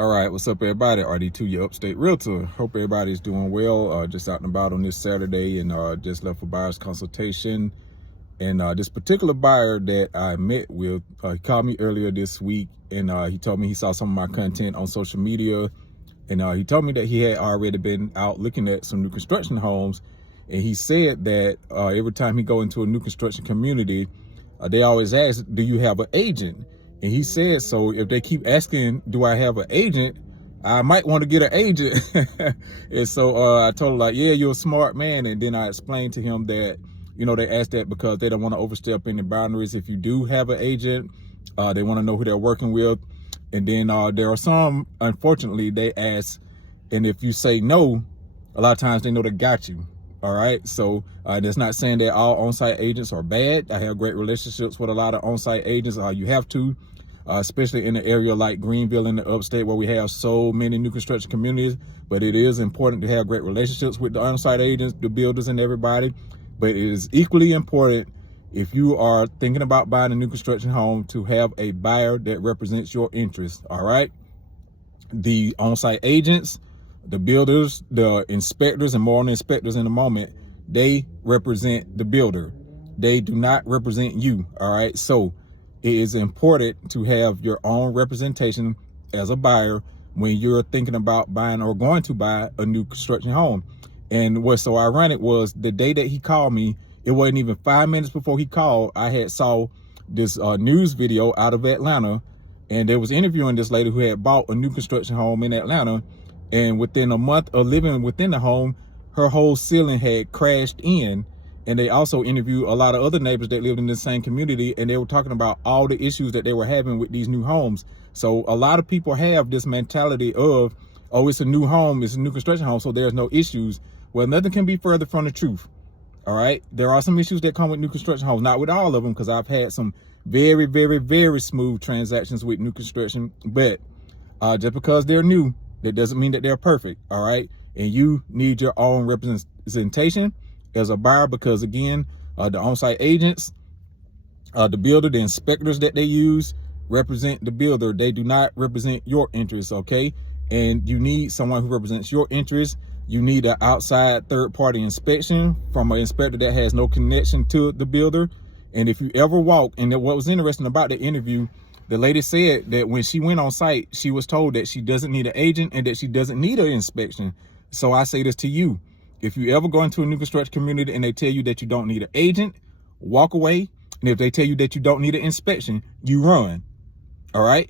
All right, what's up, everybody? RD2, your upstate realtor. Hope everybody's doing well. Just out and about on this Saturday, and just left for buyer's consultation. And this particular buyer that I met with, he called me earlier this week, and he told me he saw some of my content on social media, and he told me that he had already been out looking at some new construction homes, and he said that every time he go into a new construction community, they always ask, do you have an agent? And he said, so if they keep asking, do I have an agent, I might want to get an agent. And so I told him, like, yeah, you're a smart man. And then I explained to him that, you know, they ask that because they don't want to overstep any boundaries. If you do have an agent, they want to know who they're working with. And then there are some, unfortunately, they ask, and if you say no, a lot of times they know they got you. All right, so that's not saying that all on-site agents are bad. I have great relationships with a lot of on-site agents. You have to, especially in an area like Greenville in the upstate where we have so many new construction communities. But it is important to have great relationships with the on-site agents, the builders, and everybody. But it is equally important, if you are thinking about buying a new construction home, to have a buyer that represents your interests. All right, the on-site agents, the builders, the inspectors, and more on the inspectors in a moment, they represent the builder. They do not represent you. All right, so it is important to have your own representation as a buyer when you're thinking about buying or going to buy a new construction home. And what's so ironic was the day that he called me, it wasn't even 5 minutes before he called, I had saw this news video out of Atlanta, and they was interviewing this lady who had bought a new construction home in Atlanta. And within a month of living within the home, her whole ceiling had crashed in. And they also interviewed a lot of other neighbors that lived in the same community, and they were talking about all the issues that they were having with these new homes. So a lot of people have this mentality of, oh, it's a new home, it's a new construction home, so there's no issues. Well, nothing can be further from the truth. All right, there are some issues that come with new construction homes, not with all of them, because I've had some very, very, very smooth transactions with new construction. But just because they're new, that doesn't mean that they're perfect. All right, and you need your own representation as a buyer, because again, the on-site agents, the builder, the inspectors that they use represent the builder. They do not represent your interests. Okay, and you need someone who represents your interests. You need an outside third-party inspection from an inspector that has no connection to the builder. And if you ever walk, and what was interesting about the interview, the lady said that when she went on site, she was told that she doesn't need an agent and that she doesn't need an inspection. So I say this to you. If you ever go into a new construction community and they tell you that you don't need an agent, walk away. And if they tell you that you don't need an inspection, you run. All right.